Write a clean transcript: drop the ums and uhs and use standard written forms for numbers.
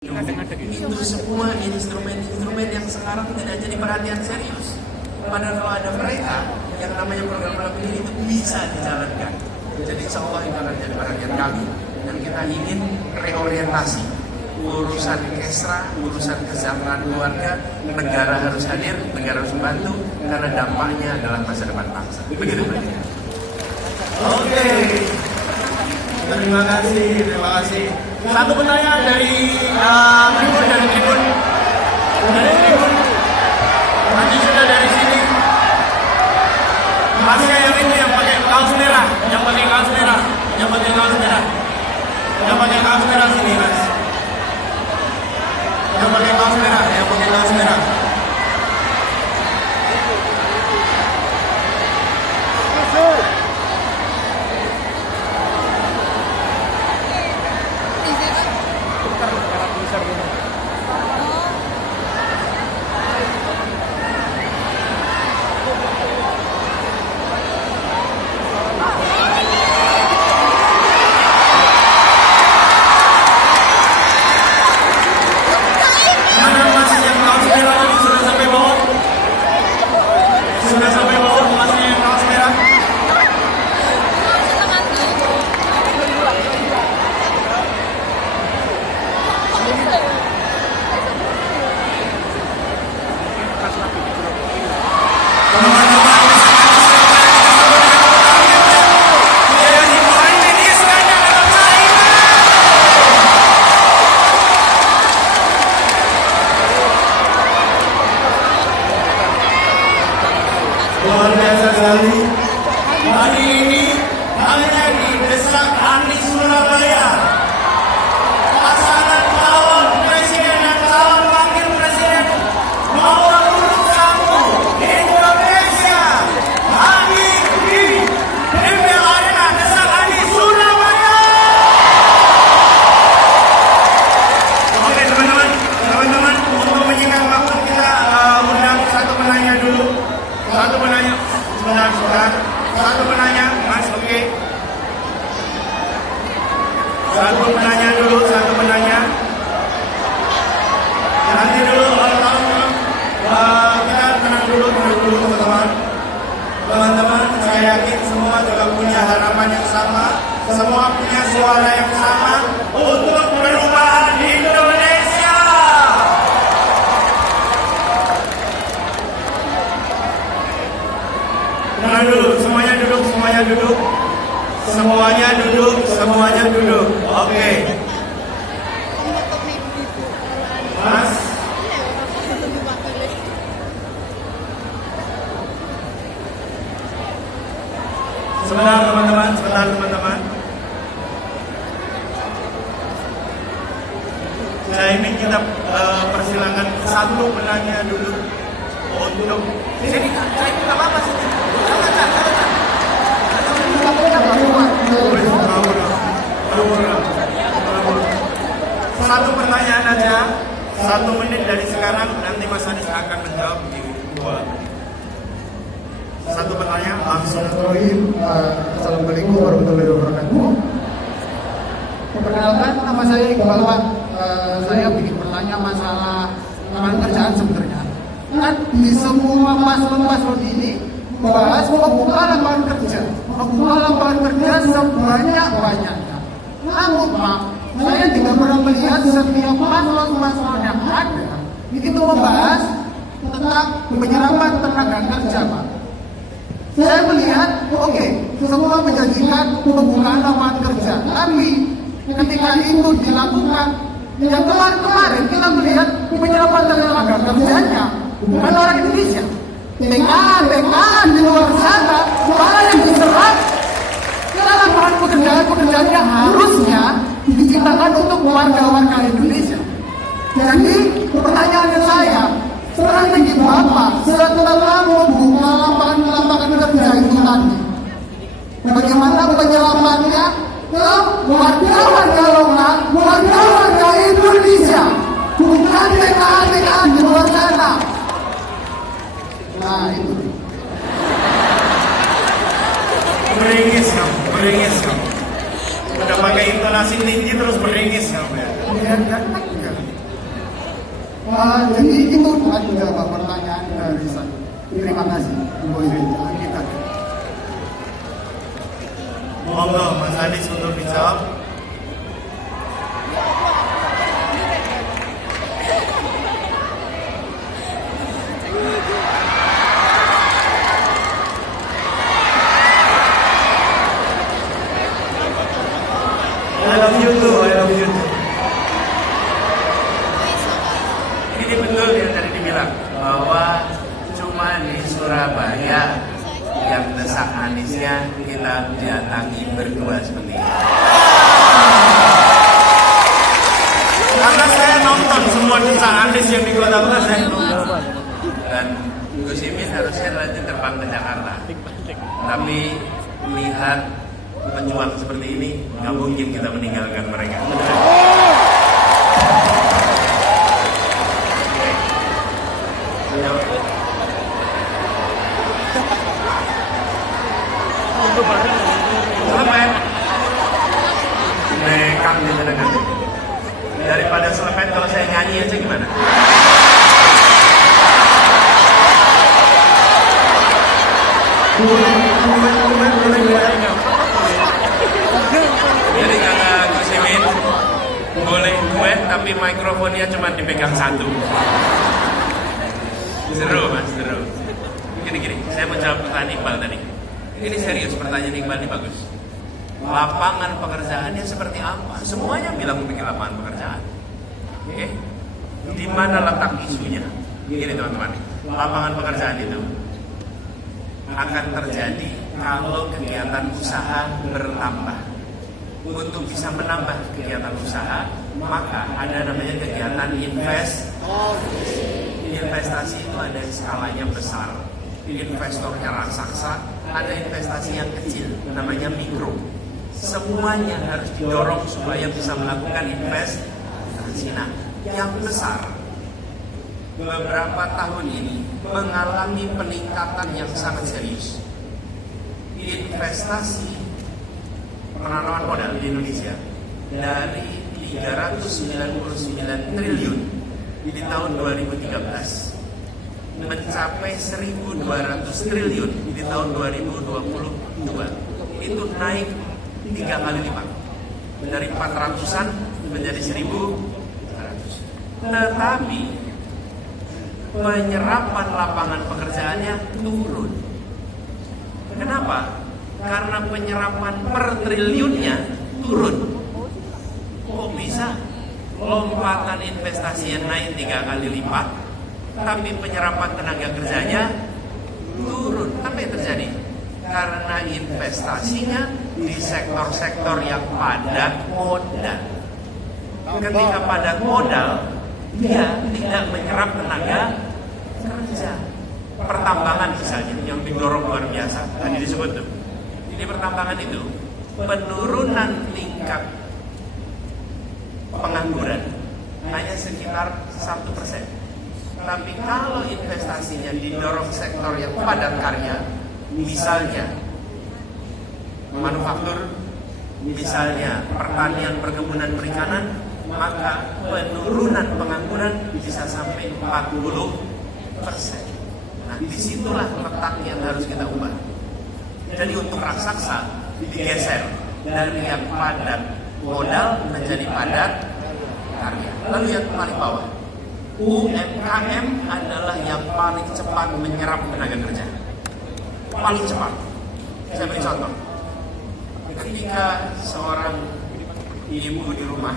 Itu semua instrumen-instrumen yang sekarang tidak jadi perhatian serius. Padahal kalau ada mereka, yang namanya program Pramudia itu bisa dijalankan. Jadi insya Allah itu akan jadi perhatian kami. Dan kita ingin reorientasi urusan kesra, urusan kesejahteraan keluarga, negara harus hadir, negara harus membantu, karena dampaknya adalah masa depan bangsa. Begitu Pak. Oke. Terima kasih. Satu pertanyaan dari Tribun. Nanti sudah dari sini. Masih yang itu yang pakai kaos merah, yang pakai kaos merah sini, Mas. Yang pakai kaos merah. Luar biasa sekali. Hari ini hanya di Desa Anies Surabaya, pasangan calon presiden dan calon wakil presiden nomor urut 1 Indonesia hadir di DPL Arena Desa Anies Surabaya. Oke teman-teman, untuk menyingkat waktu kita undang satu penanya dulu. Satu penanya, Mas, oke. Satu penanya. Nanti dulu, kita tenang dulu, teman-teman. Teman-teman, saya yakin semua juga punya harapan yang sama, semua punya suara yang sama untuk perubahan Indonesia. Tenang dulu, semuanya duduk. Oke. Mas. Sebentar teman-teman. Saya ingin kita persilakan satu penanya dulu untuk sini. Saya tidak apa-apa sih. Satu pertanyaan aja, 1 menit dari sekarang, nanti Mas Anies akan menjawab di 2 menit. Satu pertanyaan. Assalamualaikum warahmatullahi wabarakatuh. Perkenalkan, nama saya Iqbal Pak. Saya bikin pertanyaan masalah lapangan kerjaan sebenarnya. Kan di semua paslon ini bahas membuka lapangan kerja sebanyak-banyaknya. Namun Pak, saya tidak pernah melihat setiap paslon yang ada itu membahas tentang penyerapan tenaga kerja Pak. Saya melihat, oke, semua menjanjikan pembukaan lapangan kerja, tapi ketika itu dilakukan, yang kemarin kita melihat penyerapan tenaga kerjanya bukan orang Indonesia. Dengan di luar sana, malah yang diserap lapangan pekerjaan yang harusnya diciptakan untuk warga-warga Indonesia. Jadi pertanyaan saya, strategi Bapak setelah membuka lapangan kerja itu tadi, bagaimana penyerapannya ke warga Indonesia, bukan TKA di luar sana. Nah itu. Beringis kamu. Udah pakai intonasi tinggi terus beringis kamu ya. Jadi itu aja Pak pertanyaan dari saya. Terima kasih. Bu Ida. Monggo Mas Anies untuk dijawab. I love you too, I love you too. Ini betul yang tadi dibilang bahwa cuma di Surabaya yang desak Aniesnya kita datangi berdua seperti ini. Karena saya nonton semua desak Anies yang di Kota Bogor, saya nonton. Dan Gus Imin harusnya nanti terbang ke Jakarta. Tapi melihat pejuang seperti ini, nggak mungkin kita meninggalkan mereka. Selesai. Nekam gitu dengan. Daripada selesai kalau saya nyanyi aja gimana? Jadi kata Gus Imin boleh duet tapi mikrofonnya cuma dipegang satu. Seru mas, seru. Gini, saya mau jawab pertanyaan Iqbal tadi. Ini serius, pertanyaan Iqbal ini bagus. Lapangan pekerjaannya seperti apa? Semuanya bilang bikin lapangan pekerjaan. Oke? Di mana letak isunya? Gini teman-teman, lapangan pekerjaan itu akan terjadi kalau kegiatan usaha bertambah. Untuk bisa menambah kegiatan usaha, maka ada namanya kegiatan investasi itu ada skalanya besar. Investornya raksasa, ada investasi yang kecil, namanya mikro. Semuanya harus didorong supaya bisa melakukan investasi. Nah, yang besar beberapa tahun ini mengalami peningkatan yang sangat serius. Investasi penanaman modal di Indonesia dari 399 triliun di tahun 2013 mencapai 1.200 triliun di tahun 2022. Itu naik 3 kali lipat, dari 400-an menjadi 1.200. Tetapi penyerapan lapangan pekerjaannya turun. Kenapa? Karena penyerapan per triliunnya turun. Kok bisa? Lompatan investasi yang naik 3 kali lipat, tapi penyerapan tenaga kerjanya turun. Apa yang terjadi? Karena investasinya di sektor-sektor yang padat modal. Ketika padat modal, dia tidak menyerap tenaga kerja. Pertambangan misalnya yang didorong luar biasa, tadi disebut tuh. Di pertambangan itu penurunan tingkat pengangguran hanya sekitar 1%. Tapi kalau investasinya didorong sektor yang padat karya, misalnya manufaktur, misalnya pertanian, perkebunan, perikanan, maka penurunan pengangguran bisa sampai 40%. Nah, disitulah letak yang harus kita ubah. Jadi untuk raksasa digeser dari yang padat modal menjadi padat karya. Lalu yang paling bawah, UMKM adalah yang paling cepat menyerap tenaga kerja. Paling cepat. Saya beri contoh. Ketika seorang ibu di rumah